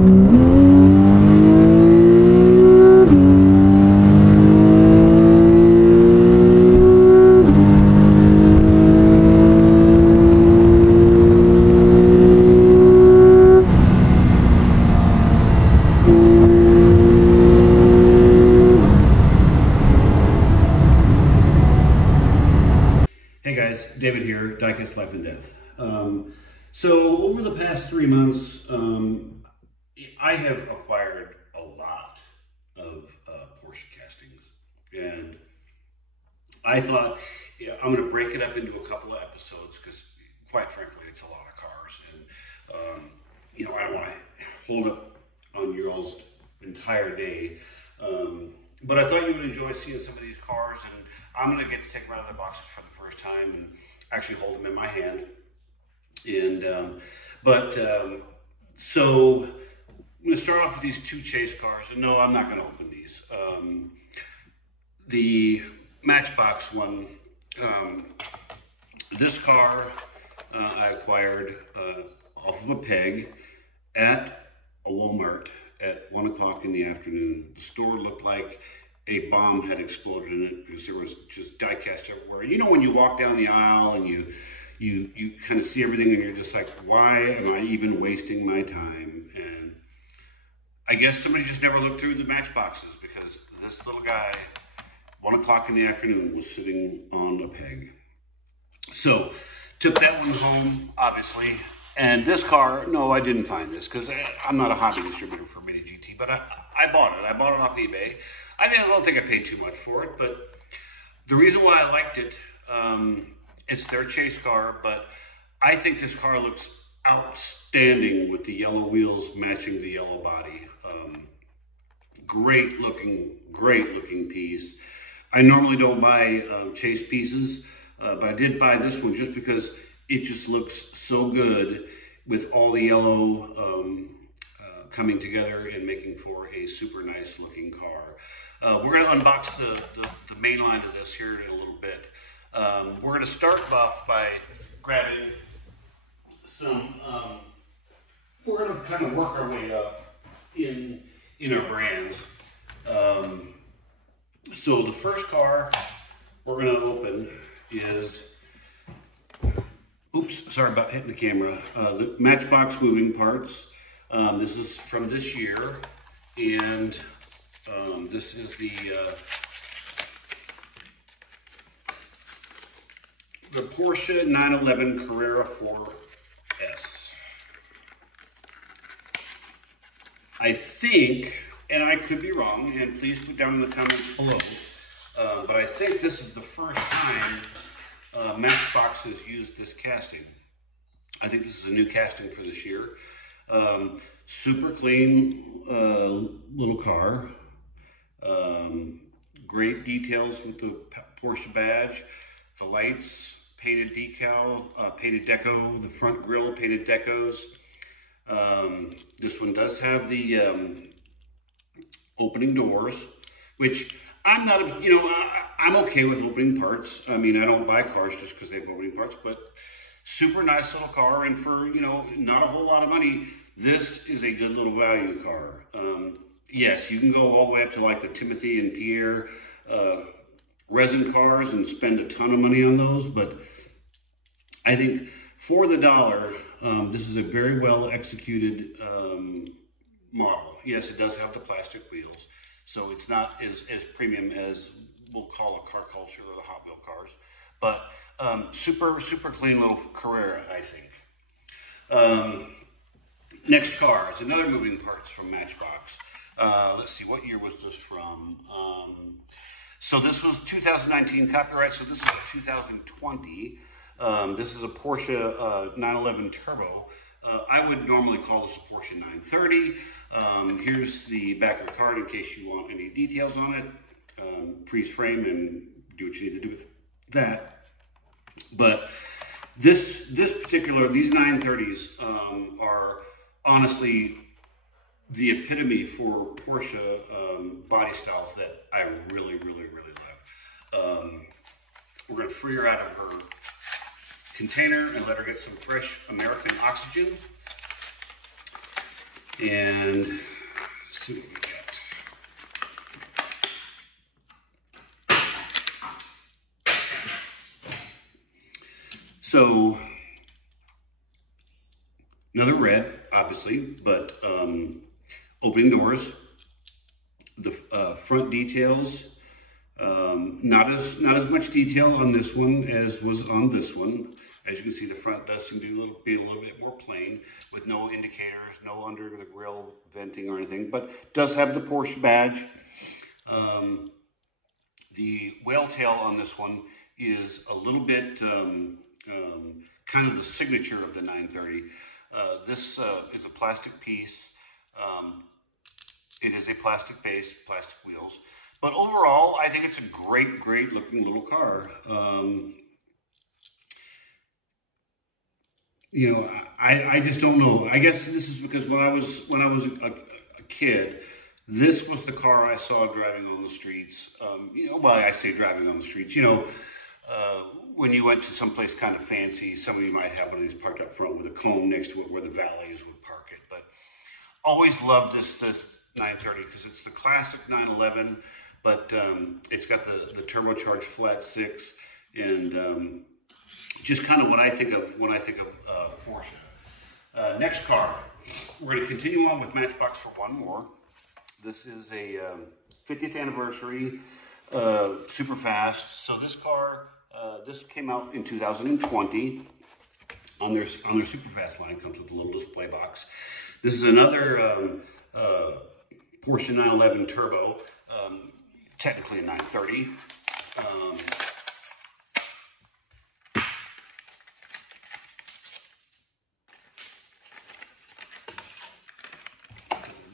Hey guys, David here, Diecast Life and Death. So over the past 3 months, I have acquired a lot of Porsche castings, and I thought I'm going to break it up into a couple of episodes because, quite frankly, it's a lot of cars, and I don't want to hold up on your all's entire day. But I thought you would enjoy seeing some of these cars, and I'm going to get to take them out of their boxes for the first time and actually hold them in my hand. And so I'm going to start off with these two chase cars, and no, I'm not going to open these. The Matchbox one, this car I acquired off of a peg at a Walmart at 1 o'clock in the afternoon. The store looked like a bomb had exploded in it because there was just diecast everywhere. You know, when you walk down the aisle and you kind of see everything and you're just like, why am I even wasting my time? And I guess somebody just never looked through the matchboxes, because this little guy, 1 o'clock in the afternoon, was sitting on a peg. So took that one home, obviously. And this car, no, I didn't find this because I'm not a hobby distributor for Mini GT, but I bought it. I bought it off eBay. I don't think I paid too much for it, but the reason why I liked it, it's their chase car, but I think this car looks outstanding with the yellow wheels matching the yellow body. Great looking piece. I normally don't buy chase pieces, but I did buy this one just because it just looks so good with all the yellow coming together and making for a super nice looking car. We're going to unbox the main line of this here in a little bit. We're going to start off by grabbing some, we're going to kind of work our way up in our brands. So the first car we're going to open is, oops, sorry about hitting the camera. The Matchbox moving parts. This is from this year, and this is the Porsche 911 Carrera 4S. I think, and I could be wrong, and please put down in the comments below, but I think this is the first time Matchbox has used this casting. I think this is a new casting for this year. Super clean little car. Great details with the Porsche badge, the lights, painted decal, painted deco, the front grille painted decos. This one does have the opening doors, which I'm not, I'm okay with opening parts. I mean, I don't buy cars just because they have opening parts, but super nice little car, and for, not a whole lot of money, this is a good little value car. Yes, you can go all the way up to like the Timothy and Pierre resin cars and spend a ton of money on those, but I think for the dollar, this is a very well executed model. Yes, it does have the plastic wheels, so it's not as premium as we'll call a car culture or the Hot Wheel cars, but super clean little Carrera, I think. Next car is another moving parts from Matchbox. Let's see, what year was this from? So this was 2019 copyright, so this is 2020. This is a Porsche 911 Turbo. I would normally call this a Porsche 930. Here's the back of the card in case you want any details on it. Freeze frame and do what you need to do with that. But these 930s are honestly the epitome for Porsche body styles that I really love. We're going to free her out of her container and let her get some fresh American oxygen. And let's see what we got. So, another red, obviously, but opening doors, the front details, not as much detail on this one as was on this one. As you can see, the front does seem to be a little bit more plain, with no indicators, no under the grille venting or anything, but does have the Porsche badge. The whale tail on this one is a little bit kind of the signature of the 930. This is a plastic piece. It is a plastic base, plastic wheels. But overall, I think it's a great, great looking little car. You know, I just don't know. I guess this is because when I was a kid, this was the car I saw driving on the streets. You know, well, I say driving on the streets. You know, when you went to someplace kind of fancy, somebody might have one of these parked up front with a comb next to it where the valets would park it. But always loved this 930 because it's the classic 911, but it's got the turbocharged flat six and just kind of what I think of when I think of Porsche. Next car, we're going to continue on with Matchbox for one more. This is a 50th anniversary, super fast. So this car, this came out in 2020 on their super fast line. Comes with a little display box. This is another Porsche 911 Turbo, technically a 930.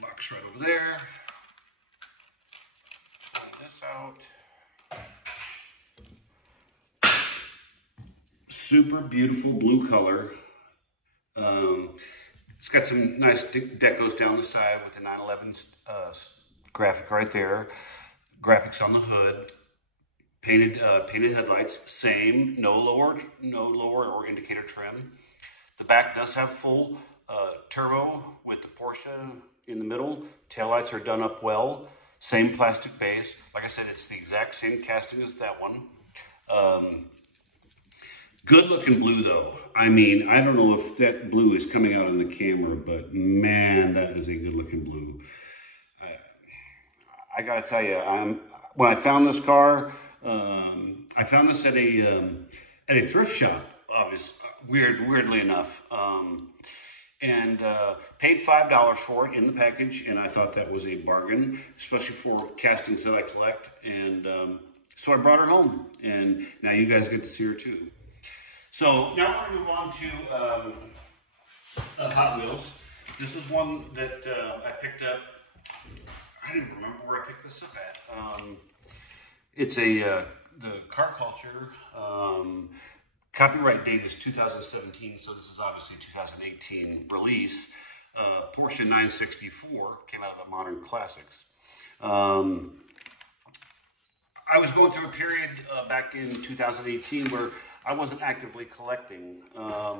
Box right over there. Pull this out. Super beautiful blue color. It's got some nice decos down the side with the 911 graphic right there. Graphics on the hood. Painted headlights. Same. No lower or indicator trim. The back does have full turbo with the Porsche in the middle. Taillights are done up well. Same plastic base. Like I said, it's the exact same casting as that one. Good looking blue though. I mean, I don't know if that blue is coming out on the camera, but man, that is a good looking blue. I gotta tell you, when I found this car, I found this at a thrift shop. Weirdly enough, and paid $5 for it in the package, and I thought that was a bargain, especially for castings that I collect. And so I brought her home, and now you guys get to see her too. So now we're going to move on to Hot Wheels. This is one that I picked up. I didn't remember where I picked this up at. It's the Car Culture. Copyright date is 2017, so this is obviously 2018 release. Porsche 964 came out of the Modern Classics. I was going through a period back in 2018 where I wasn't actively collecting. I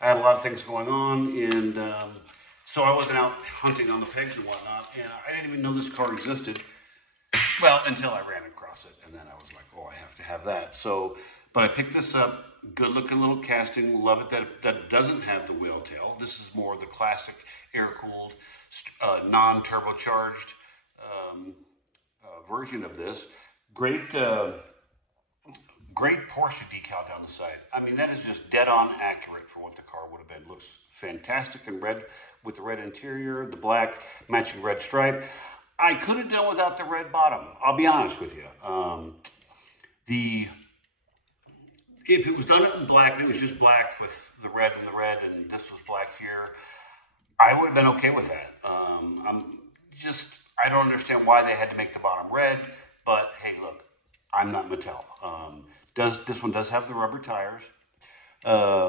had a lot of things going on, and so I wasn't out hunting on the pegs and whatnot, and I didn't even know this car existed. Well, until I ran across it, and then I was like, oh, I have to have that. So, but I picked this up. Good looking little casting. Love it that doesn't have the wheel tail. This is more the classic air-cooled, non-turbocharged version of this. Great Porsche decal down the side. I mean, that is just dead on accurate for what the car would have been. Looks fantastic in red with the red interior, the black matching red stripe. I could have done without the red bottom. I'll be honest with you. If it was done in black and it was just black with the red and this was black here, I would have been okay with that. I don't understand why they had to make the bottom red, but hey, look, I'm not Mattel. This one does have the rubber tires. I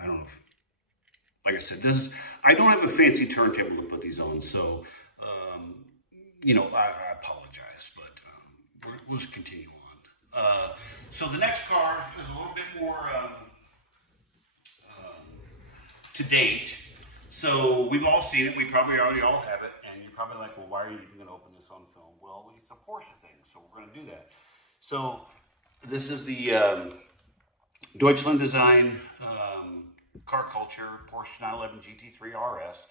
don't know. Like I said, I don't have a fancy turntable to put these on, so you know, I apologize, but we'll just continue on. So the next car is a little bit more to date. So So we've all seen it. We probably already all have it. And you're probably like, well, why are you even going to open this on film? Well, it's a Porsche thing, so we're going to do that. So this is the Deutschland Design Car Culture Porsche 911 GT3 RS.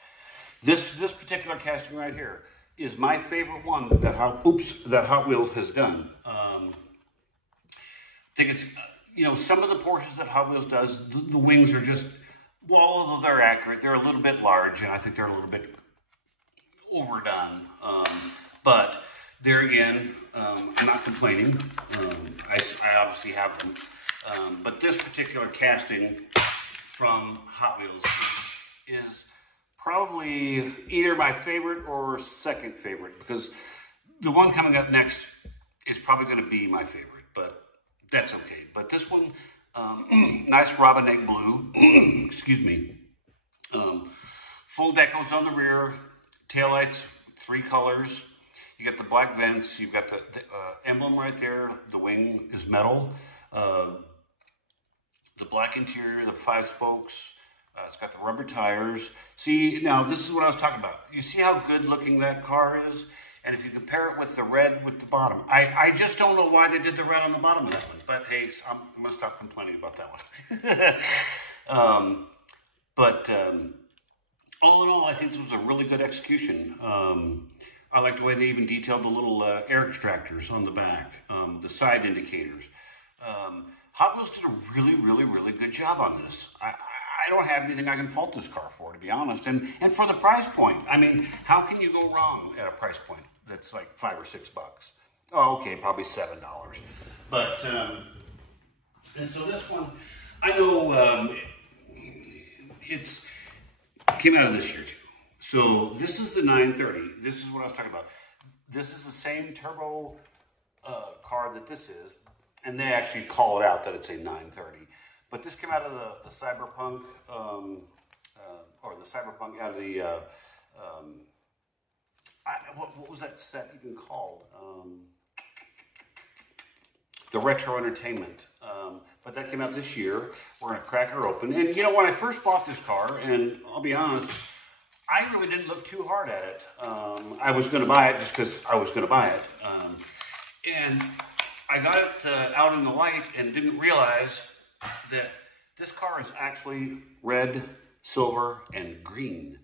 This particular casting right here is my favorite one that Hot Wheels has done. I think it's, you know, some of the Porsches that Hot Wheels does, the wings are just, well, although they're accurate, they're a little bit large, and I think they're a little bit overdone. But there again, I'm not complaining. I obviously have them. But this particular casting from Hot Wheels is probably either my favorite or second favorite, because the one coming up next is probably going to be my favorite, but that's okay. But this one, nice robin egg blue, excuse me. Full decals on the rear, taillights, 3 colors. You got the black vents, you've got the emblem right there, the wing is metal. The black interior, the 5 spokes, it's got the rubber tires. See, now this is what I was talking about. You see how good looking that car is? And if you compare it with the red with the bottom, I just don't know why they did the red on the bottom of that one. But hey, I'm going to stop complaining about that one. All in all, I think this was a really good execution. I like the way they even detailed the little air extractors on the back, the side indicators. Hot Wheels did a really, really, really good job on this. I don't have anything I can fault this car for, to be honest. And for the price point, I mean, how can you go wrong at a price point that's like $5 or $6? Oh, okay, probably $7. But, and so this one, I know it's came out of this year too. So this is the 930. This is what I was talking about. This is the same turbo car that this is. And they actually call it out that it's a 930. But this came out of the Cyberpunk, or the Cyberpunk out of the, what was that set even called? The Retro Entertainment. But that came out this year. We're going to crack her open. And you know, when I first bought this car, and I'll be honest, I really didn't look too hard at it. I was going to buy it just because I was going to buy it. And I got it out in the light and didn't realize that this car is actually red, silver, and green.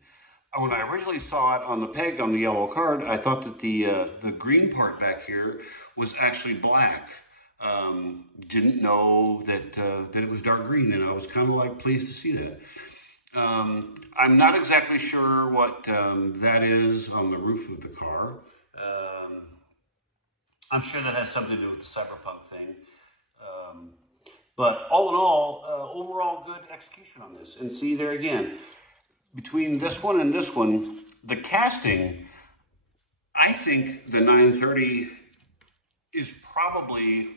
When I originally saw it on the peg on the yellow card, I thought that the green part back here was actually black. Didn't know that it was dark green, and I was kind of like pleased to see that. I'm not exactly sure what that is on the roof of the car. I'm sure that has something to do with the Cyberpunk thing. But all in all, overall good execution on this. And see there again, between this one and this one, the casting, I think the 930 is probably,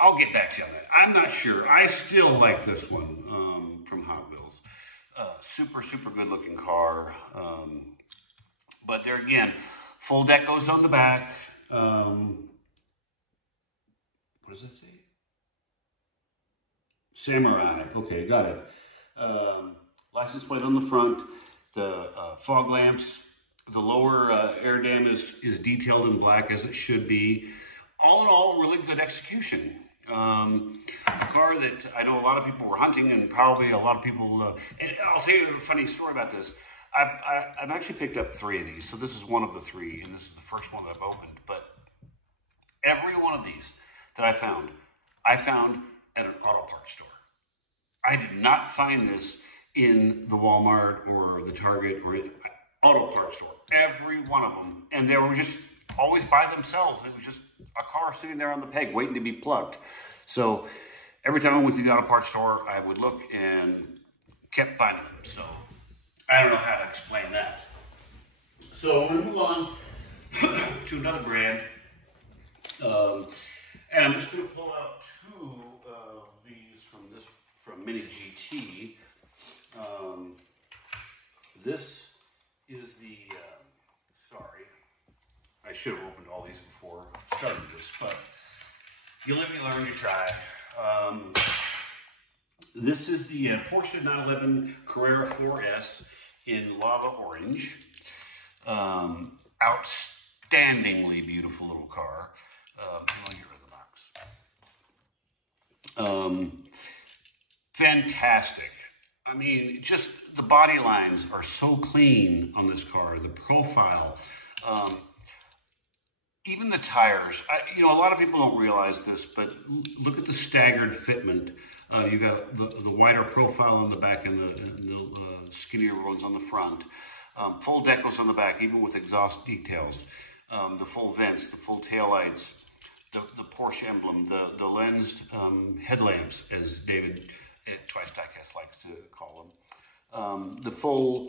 I'll get back to you on that. I'm not sure. I still like this one from Hot Wheels. Super, super good looking car. But there again, full decals on the back. What does that say? Samurai. Okay, got it. License plate on the front. The fog lamps. The lower air dam is detailed in black as it should be. All in all, really good execution. A car that I know a lot of people were hunting, and probably a lot of people. And I'll tell you a funny story about this. I've actually picked up 3 of these, so this is one of the 3, and this is the first one that I've opened. But every one of these that I found at an auto parts store. I did not find this in the Walmart or the Target or auto parts store. Every one of them, and they were just always by themselves. It was just a car sitting there on the peg waiting to be plugged. So every time I went to the auto parts store, I would look and kept finding them. So I don't know how to explain that. So I'm going to move on to another brand. And I'm just going to pull out 2 of these from Mini GT. This is the, sorry, I should have opened all these before I started this, but you live, you learn, you try. This is the Porsche 911 Carrera 4S in lava orange. Outstandingly beautiful little car. I'll get rid of the box. Fantastic. I mean, just the body lines are so clean on this car. The profile, even the tires. You know, a lot of people don't realize this, but look at the staggered fitment. You got the wider profile on the back and the skinnier ones on the front. Full decals on the back, even with exhaust details. The full vents, the full taillights, the Porsche emblem, the lensed headlamps, as David at Twice Diecast likes to call them. The full,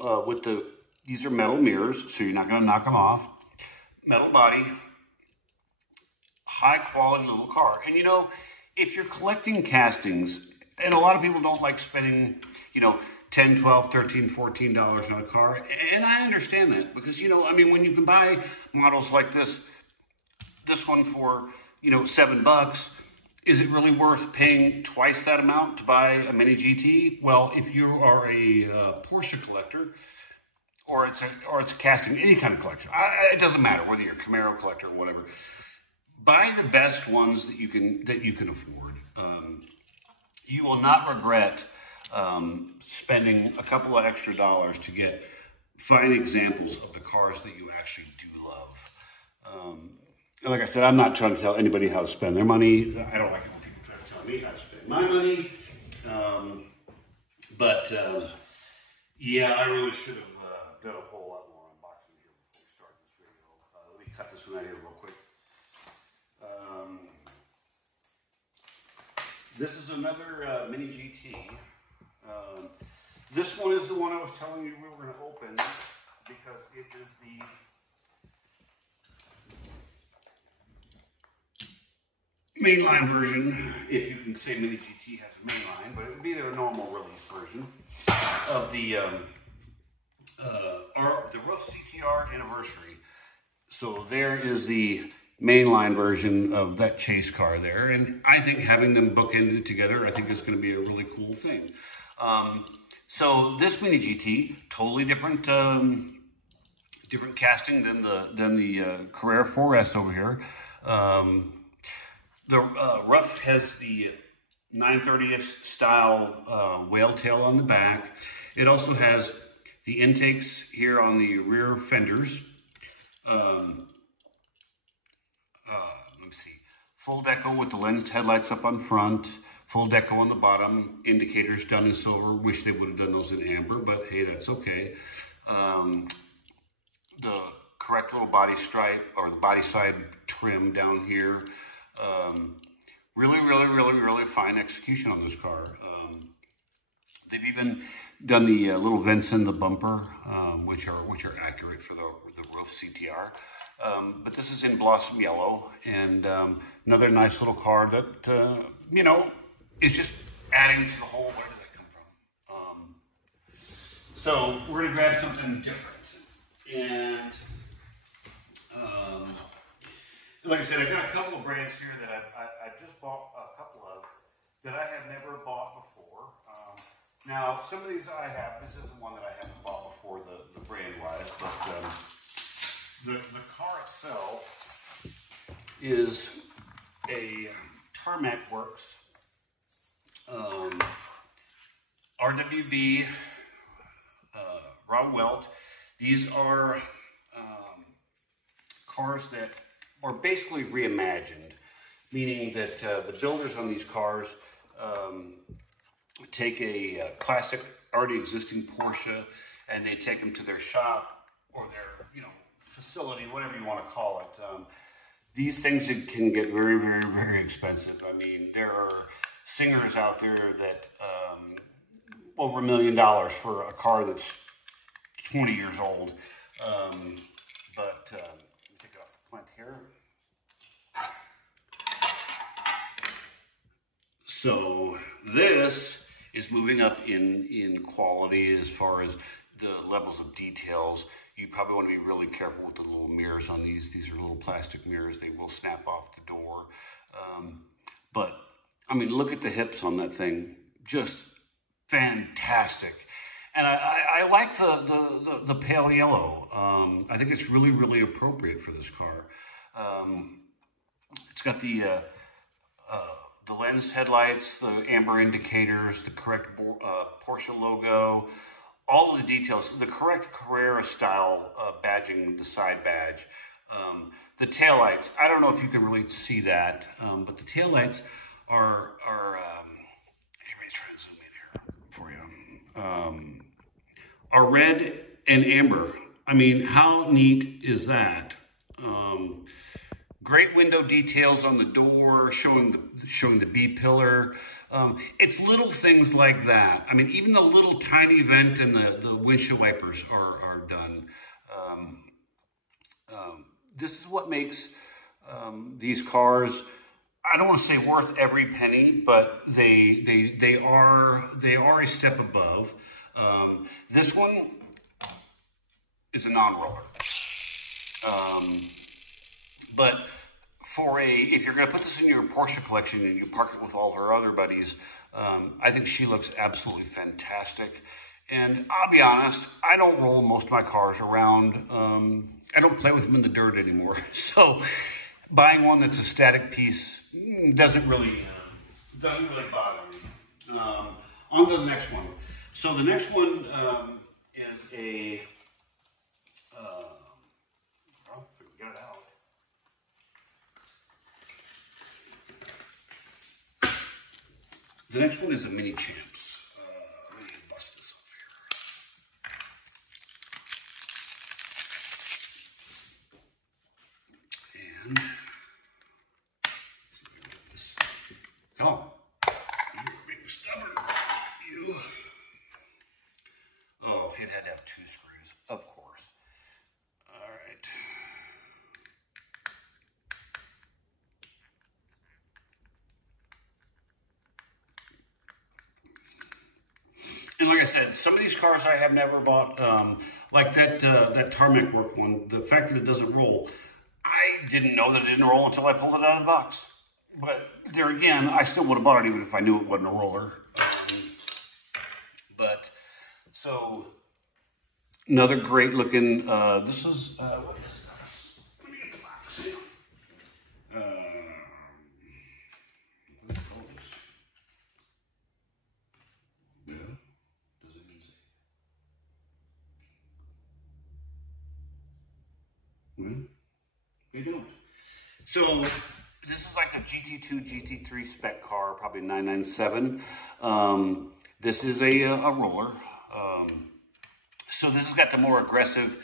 these are metal mirrors, so you're not going to knock them off. Metal body, high quality little car. And you know, if you're collecting castings, and a lot of people don't like spending, you know, $10, $12, $13, $14 on a car. And I understand that because, you know, I mean, when you can buy models like this one for, you know, $7, is it really worth paying twice that amount to buy a Mini GT? Well, if you are a Porsche collector, or it's a casting, any kind of collection, it doesn't matter whether you're a Camaro collector or whatever. Buy the best ones that you can afford. You will not regret spending a couple of extra dollars to get fine examples of the cars that you actually do love. Like I said, I'm not trying to tell anybody how to spend their money. I don't like it when people try to tell me how to spend my money. Yeah, I really should have done a whole lot more unboxing here before we start this video. Let me cut this one out here real quick. This is another Mini GT. This one is the one I was telling you we were going to open because it is the mainline version, if you can say Mini GT has a mainline, but it would be their normal release version of the Rough CTR Anniversary. So there is the mainline version of that chase car there, and I think having them bookended together, I think is going to be a really cool thing. So this Mini GT, totally different different casting than the Carrera 4S over here. The Rough has the 930th style whale tail on the back. It also has the intakes here on the rear fenders. Let me see. Full deco with the lensed headlights up on front. Full deco on the bottom. Indicators done in silver. Wish they would have done those in amber, but hey, that's okay. The correct little body stripe or the body side trim down here. Really fine execution on this car. They've even done the little vents in the bumper, which are accurate for the Rough CTR. But this is in Blossom Yellow, and another nice little car that, you know, is just adding to the whole, where did that come from? So we're going to grab something different. And like I said, I've got a couple of brands here that I just bought a couple of that I have never bought before. Now, some of these I have. This isn't one that I haven't bought before, the brand-wise, but the car itself is a Tarmac Works RWB raw welt. These are cars that are basically reimagined, meaning that the builders on these cars take a classic, already existing Porsche, and they take them to their shop or their, you know, facility, whatever you want to call it. These things can get very expensive. I mean, there are singers out there that over $1 million for a car that's 20 years old. Let me take it off the plant here. So this is moving up in quality as far as the levels of details. You probably want to be really careful with the little mirrors on these. These are little plastic mirrors. They will snap off the door. But, I mean, look at the hips on that thing. Just fantastic. And I like the pale yellow. I think it's really, really appropriate for this car. It's got the lens headlights, the amber indicators, the correct Porsche logo, all of the details, the correct Carrera style badging, the side badge. The taillights, I don't know if you can really see that, but the taillights are let me try to zoom in here for you, are red and amber. I mean, how neat is that? Great window details on the door, showing the B-pillar. It's little things like that. I mean, even the little tiny vent in the windshield wipers are done. This is what makes these cars, I don't want to say worth every penny, but they are a step above. This one is a non-roller. But if you're going to put this in your Porsche collection and you park it with all her other buddies, I think she looks absolutely fantastic. And I'll be honest, I don't roll most of my cars around. I don't play with them in the dirt anymore. So buying one that's a static piece doesn't really bother me. On to the next one. So the next one is a, if we can get it out. The next one is a Mini Champs. Let me bust this off here. And let's see if we can get this. Come on. You are being stubborn. You. Oh, it had to have 2 screws, of course. All right. And like I said, some of these cars I have never bought, like that tarmac work one, the fact that it doesn't roll, I didn't know that it didn't roll until I pulled it out of the box. But there again, I still would have bought it even if I knew it wasn't a roller. So another great looking, this is, what is this? Let me get the box here. We don't. So this is like a GT2, GT3 spec car, probably 997. This is a roller. So this has got the more aggressive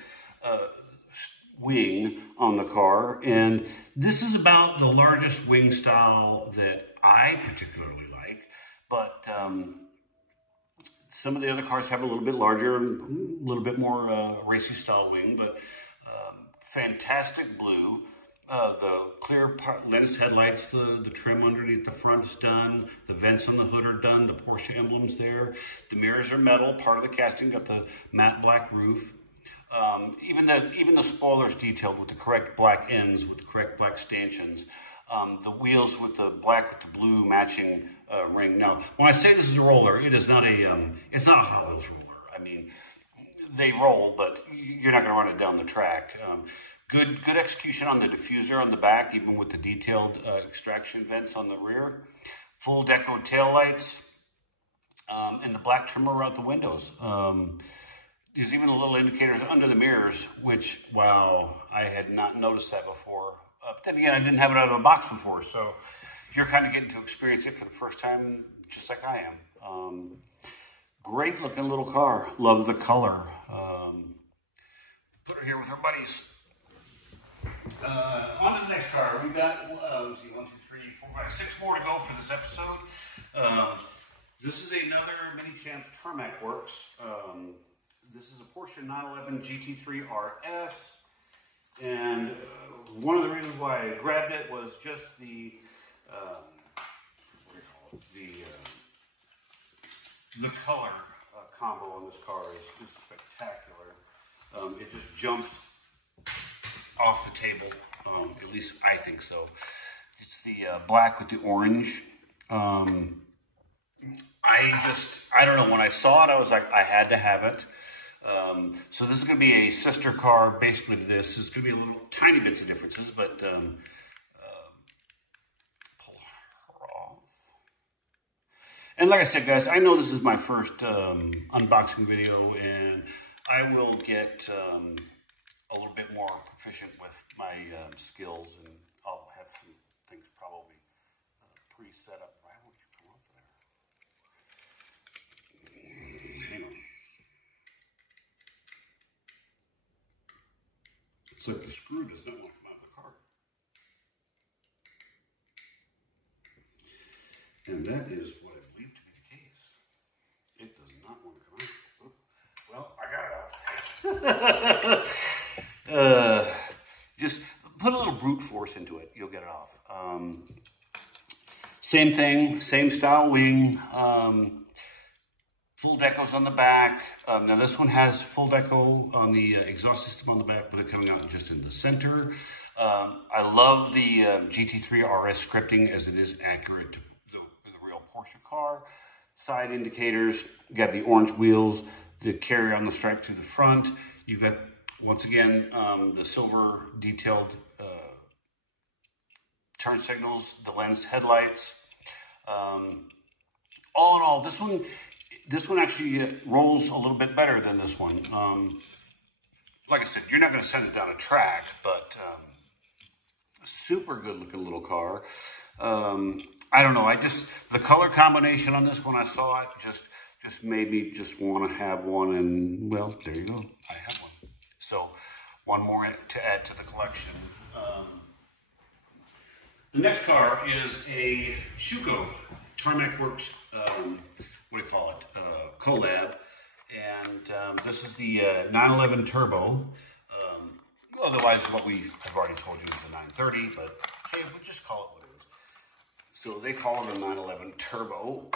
wing on the car, and this is about the largest wing style that I particularly like. But some of the other cars have a little bit larger, a little bit more racy style wing, but fantastic blue. The clear lens headlights, the trim underneath the front is done. The vents on the hood are done. The Porsche emblem's there. The mirrors are metal. Part of the casting got the matte black roof. Even the spoilers detailed with the correct black ends, with the correct black stanchions. The wheels with the black with the blue matching ring. Now, when I say this is a roller, it is not it's not a Hot Wheels roller. I mean, they roll, but you're not going to run it down the track. Good execution on the diffuser on the back, even with the detailed extraction vents on the rear. Full deco taillights, and the black trimmer around the windows. There's even the little indicators under the mirrors, which, wow, I had not noticed that before. But then again, I didn't have it out of a box before, so you're kind of getting to experience it for the first time, just like I am. Great looking little car. Love the color. Put her here with her buddies. On to the next car. We've got, let's see, 1, 2, 3, 4, 5, 6 more to go for this episode. This is another Mini Champs Tarmac Works. This is a Porsche 911 GT3 RS. And one of the reasons why I grabbed it was just the, what do you call it? The color combo on this car is spectacular. It just jumps off the table, at least I think so. It's the black with the orange. I don't know, when I saw it, I was like, I had to have it. So this is going to be a sister car, basically to this. There's going to be a little tiny bits of differences, but pull her off. And like I said, guys, I know this is my first unboxing video, and I will get a little bit more proficient with my skills, and I'll have some things probably pre-set up. Why won't you come off there? Hang on. It's like the screw does not want to come out of the car. And that is what I believe to be the case. It does not want to come out. Oh, well, I got it out. Just put a little brute force into it. You'll get it off. Same thing, same style wing. Full decos on the back. Now this one has full deco on the exhaust system on the back, but they're coming out just in the center. I love the GT3 RS scripting, as it is accurate to the real Porsche car. Side indicators, you got the orange wheels, the carry on the stripe through the front. You've got, once again, the silver detailed turn signals, the lensed headlights. All in all, this one actually rolls a little bit better than this one. Like I said, you're not going to send it down a track, but super good looking little car. I don't know, the color combination on this one, I saw it, just made me just want to have one, and well, there you go, I have one. So, one more to add to the collection. The next car is a Schuco Tarmac Works, what do you call it, collab, and this is the 911 Turbo. Otherwise, what we have already told you is the 930, but hey, we'll just call it what it is. So they call it a 911 Turbo.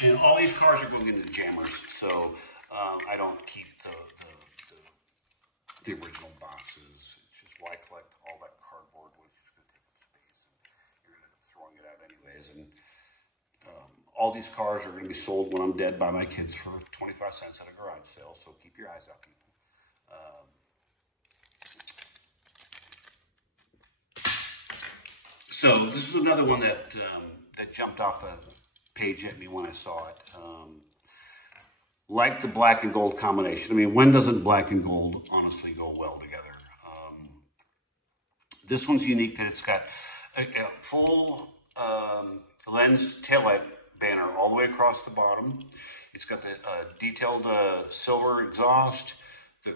And all these cars are going into jammers, so I don't keep the original boxes. It's just why collect all that cardboard when it's just going to take up space, and you're going to end up throwing it out anyways. And all these cars are going to be sold when I'm dead by my kids for 25 cents at a garage sale, so keep your eyes out, people. So this is another one that that jumped off the page at me when I saw it. Like the black and gold combination. I mean, when doesn't black and gold honestly go well together? This one's unique that it's got a full lensed taillight banner all the way across the bottom. It's got the detailed silver exhaust, the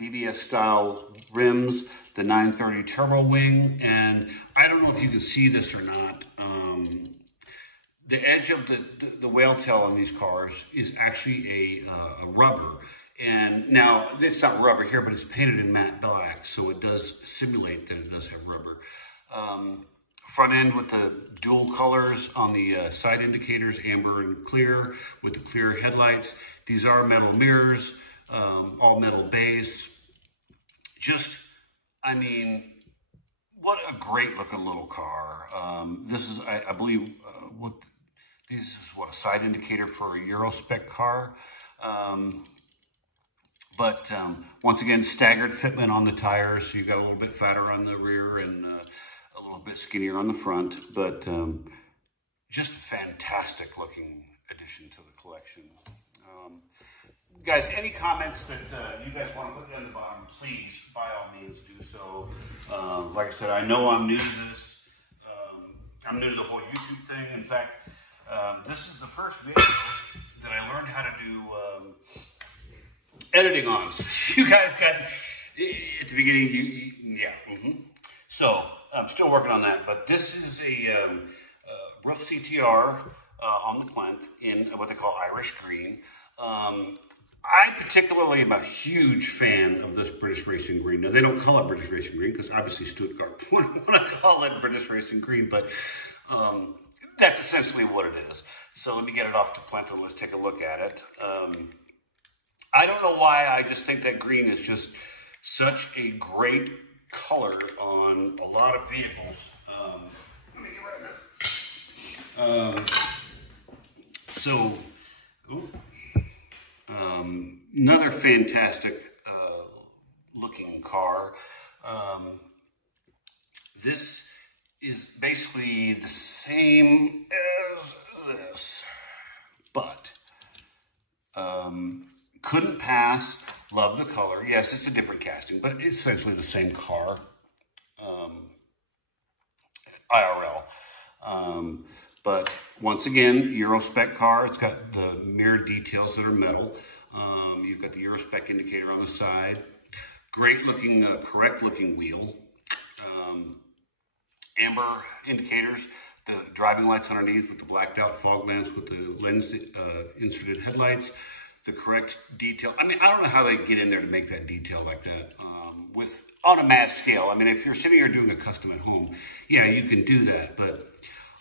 BBS style rims, the 930 turbo wing, and I don't know if you can see this or not. The edge of the whale tail on these cars is actually a rubber. And now, it's not rubber here, but it's painted in matte black, so it does simulate that it does have rubber. Front end with the dual colors on the side indicators, amber and clear, with the clear headlights. These are metal mirrors, all metal base. Just, I mean, what a great looking little car. This is, I believe, this is what, a side indicator for a Euro spec car. But once again, staggered fitment on the tires, so you've got a little bit fatter on the rear and a little bit skinnier on the front. But just a fantastic looking addition to the collection. Guys, any comments that you guys want to put down the bottom, please, by all means, do so. Like I said, I know I'm new to this. I'm new to the whole YouTube thing. In fact, this is the first video that I learned how to do editing on. So you guys got, at the beginning, So, I'm still working on that. But this is a roof CTR on the plinth in what they call Irish green. I particularly am a huge fan of this British Racing Green. Now, they don't call it British Racing Green because obviously Stuttgart wouldn't want to call it British Racing Green, but that's essentially what it is. So let me get it off to plinth and let's take a look at it. I don't know why, I just think that green is just such a great color on a lot of vehicles. Let me get rid of this. So, another fantastic looking car. This is basically the same as this, but couldn't pass. Love the color. Yes, it's a different casting, but it's essentially the same car. IRL. But once again, Euro spec car. It's got the mirror details that are metal. You've got the Euro spec indicator on the side. Great looking, correct looking wheel. Amber indicators. The driving lights underneath with the blacked out fog lamps with the lens inserted headlights. The correct detail. I mean, I don't know how they get in there to make that detail like that on a mass scale. I mean, if you're sitting here doing a custom at home, yeah, you can do that. But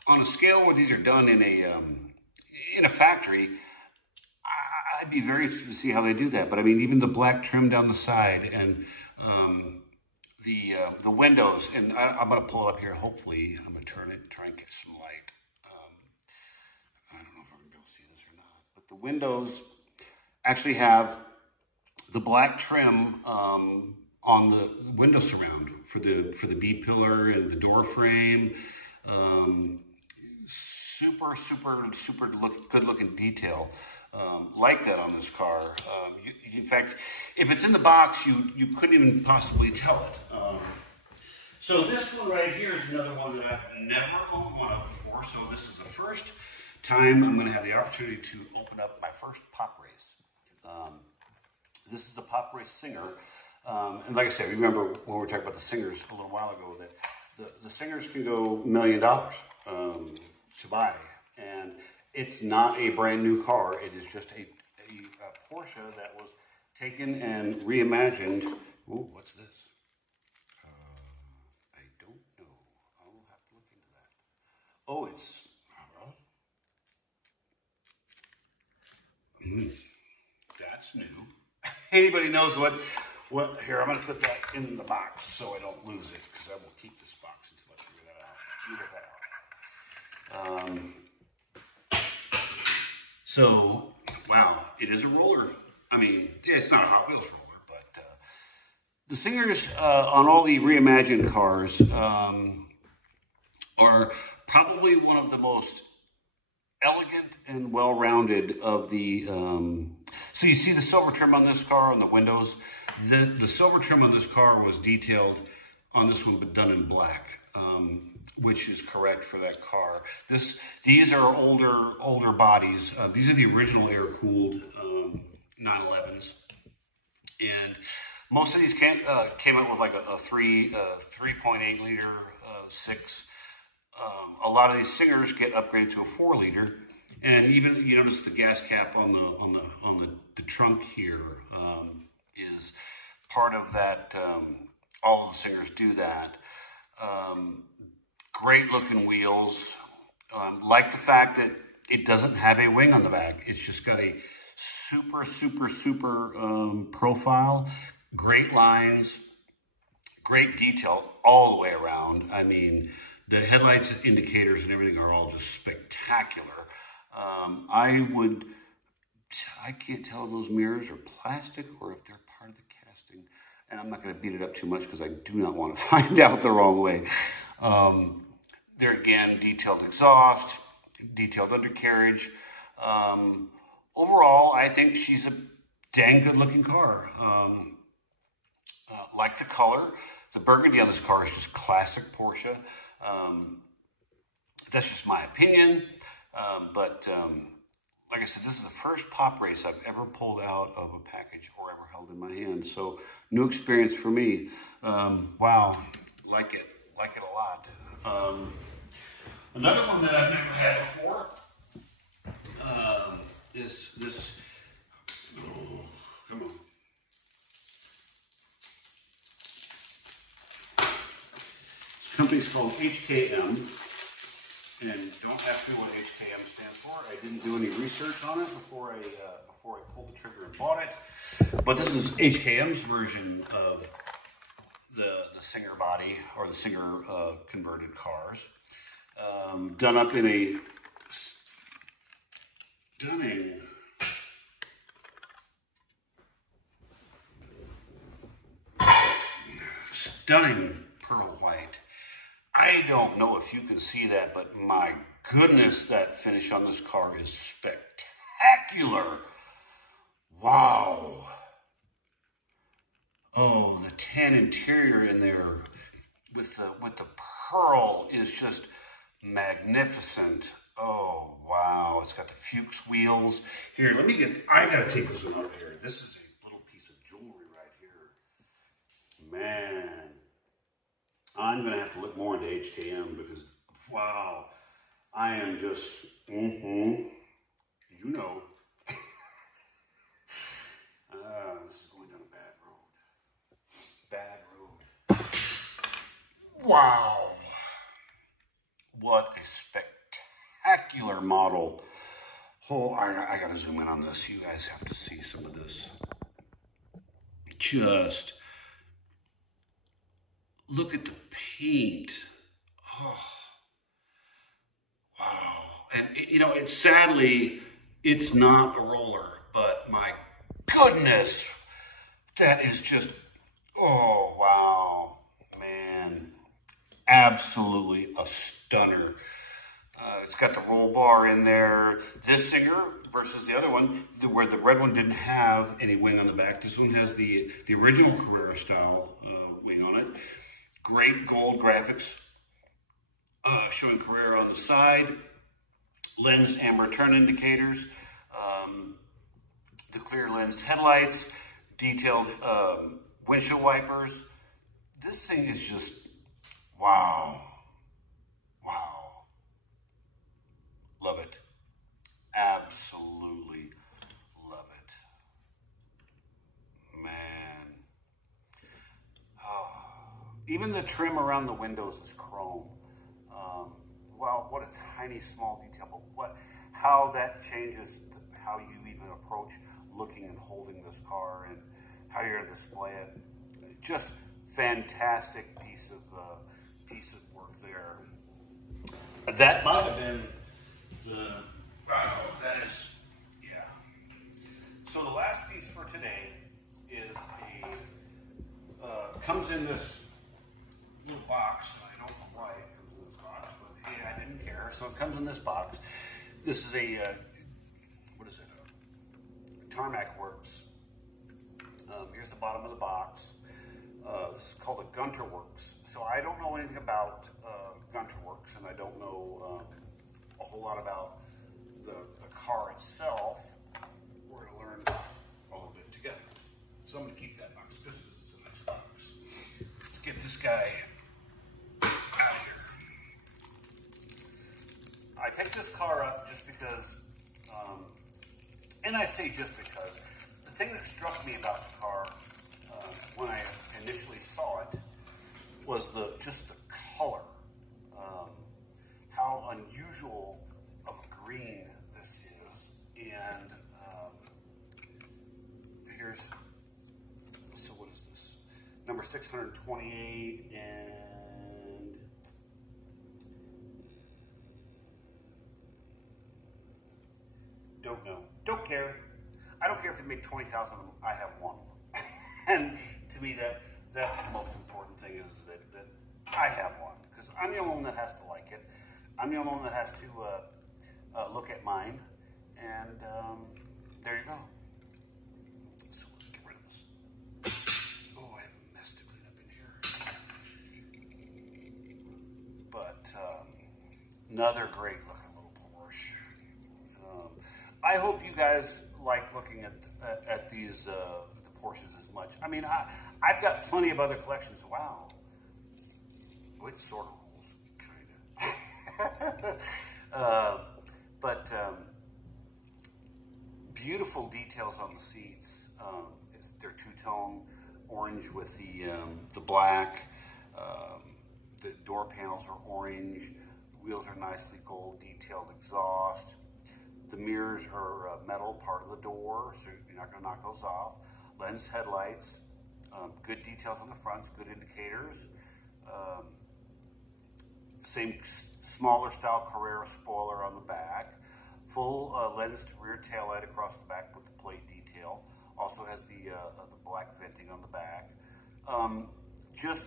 on a scale where these are done in a factory, I'd be very interested to see how they do that. But I mean, even the black trim down the side and the windows, and I'm going to pull it up here. Hopefully, I'm going to turn it, try and catch some light. I don't know if I'm going to be able to see this or not. But the windows actually have the black trim on the window surround for the B-pillar and the door frame. Super good looking detail. Like that on this car. In fact, if it's in the box, you couldn't even possibly tell it. So this one right here is another one that I've never owned one of before. So this is the first time I'm going to have the opportunity to open up my first pop race. This is the pop race Singer. And like I said, remember when we were talking about the Singers a little while ago, that the Singers can go $1 million to buy. And it's not a brand new car. It is just a Porsche that was taken and reimagined. Ooh, what's this? I don't know. I will have to look into that. Oh, it's... that's new. Anybody knows what? Here, I'm going to put that in the box so I don't lose it, because I will keep this box until I figure that out. So, wow, it is a roller. I mean, yeah, it's not a Hot Wheels roller, but the Singers on all the reimagined cars are probably one of the most elegant and well-rounded of the... so you see the silver trim on this car on the windows. The silver trim on this car was detailed on this one, but done in black, which is correct for that car. These are older bodies. These are the original air-cooled 911s, and most of these came out with like a 3.8 liter 6. A lot of these Singers get upgraded to a 4 liter, and even you notice the gas cap on the trunk here is part of that. All of the Singers do that. Great looking wheels. Like the fact that it doesn't have a wing on the back. It's just got a super profile. Great lines. Great detail all the way around. I mean, the headlights, indicators, and everything are all just spectacular. I can't tell if those mirrors are plastic or if they're part of the casting. And I'm not going to beat it up too much because I do not want to find out the wrong way. There again, detailed exhaust, detailed undercarriage. Overall, I think she's a dang good looking car. Like the color. The burgundy on this car is just classic Porsche. That's just my opinion. But like I said, this is the first pop race I've ever pulled out of a package or ever held in my hand. So new experience for me. Wow, like it a lot. Another one that I've never had before is this. Oh, come on. This company's called HKM. And don't ask me what HKM stands for. I didn't do any research on it before I pulled the trigger and bought it. But this is HKM's version of the Singer body, or the Singer converted cars. Done up in a stunning. Stunning pearl white. I don't know if you can see that, but my goodness, that finish on this car is spectacular. Wow. Oh, the tan interior in there with the pearl is just magnificent. Oh, wow. It's got the Fuchs wheels. Here, I gotta take this one out of here. This is a little piece of jewelry right here. Man. I'm gonna have to look more into HKM because, wow, I am just, you know. This is going down a bad road. Bad road. Wow. What a spectacular model. Oh, I gotta zoom in on this. You guys have to see some of this. Just look at the paint. Oh, wow. And, you know, sadly, it's not a roller, but my goodness, that is just, oh, wow, man. Absolutely a stunner. It's got the roll bar in there. This Singer versus the other one, where the red one didn't have any wing on the back. This one has the original Carrera style wing on it. Great gold graphics showing Carrera on the side. Lens amber turn indicators. The clear lens headlights. Detailed windshield wipers. This thing is just, wow. Wow. Love it. Absolutely love it. Man. Oh. Even the trim around the windows is chrome. Wow, what a tiny, small detail, but how that changes how you even approach looking and holding this car and how you're going to display it. Just fantastic piece of work there. That might have been wow, that is, yeah. So the last piece for today is comes in this little box. I don't know why it comes in this box, but hey, I didn't care. So it comes in this box. This is a, what is it? Tarmac Works. Here's the bottom of the box. This is called a Gunter Works. So I don't know anything about Gunter Works, and I don't know a whole lot about the car itself. We're going to learn a little bit together. So I'm going to keep that box just because it's a nice box. Let's get this guy out of here. I picked this car up just because, and I say just because, the thing that struck me about the car when I initially saw it was just the color. How unusual of a green this is. And here's, so what is this? Number 628 and don't know. Don't care. I don't care if they make 20,000 of them. I have one. And to me, that's the most important thing is that I have one. Because I'm the only one that has to like it. I'm the only one that has to look at mine. And there you go. So let's get rid of this. Oh, I have a mess to clean up in here. But another great looking little Porsche. I hope you guys like looking at these the Porsches as much. I mean, I've got plenty of other collections. Wow, with sort of rules, kind of. But beautiful details on the seats. They're two-tone orange with the black. The door panels are orange. The wheels are nicely gold detailed exhaust. The mirrors are metal part of the door, so you're not going to knock those off. Lens headlights, good details on the fronts, good indicators. Same smaller style Carrera spoiler on the back. Full lens to rear taillight across the back with the plate detail. Also has the black venting on the back. Just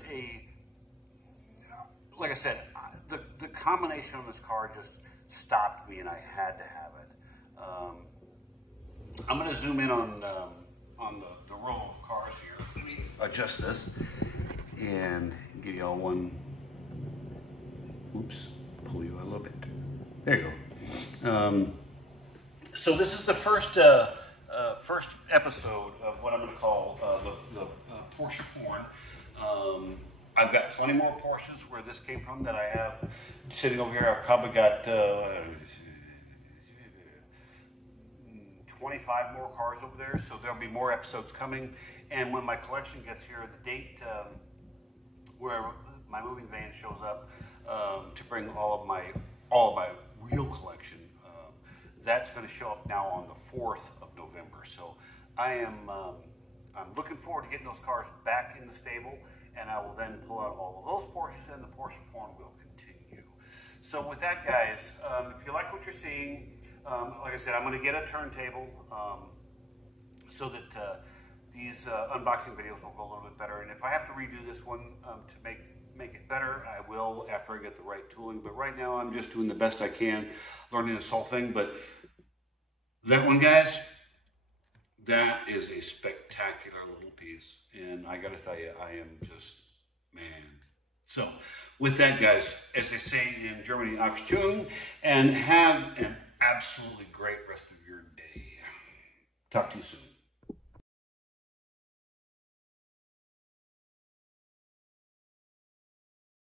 like I said, the combination on this car just stopped me, and I had to have it. I'm going to zoom in on the row of cars here. Let me adjust this and give y'all one. Oops, pull you a little bit. There you go. So this is the first episode of what I'm going to call the Porsche porn. I've got plenty more Porsches where this came from that I have sitting over here. I've probably got 25 more cars over there, so there'll be more episodes coming. And when my collection gets here, the date where my moving van shows up to bring all of my real collection, that's going to show up now on the 4th of November. So I'm looking forward to getting those cars back in the stable, and I will then pull out all of those Porsches, and the Porsche porn will continue. So with that, guys, if you like what you're seeing, like I said, I'm going to get a turntable so that these unboxing videos will go a little bit better. And if I have to redo this one to make it better, I will after I get the right tooling. But right now, I'm just doing the best I can, learning this whole thing. But that one, guys, that is a spectacular little piece. And I got to tell you, I am just, man. So with that, guys, as they say in Germany, Achtung, and have an absolutely great rest of your day. Talk to you soon.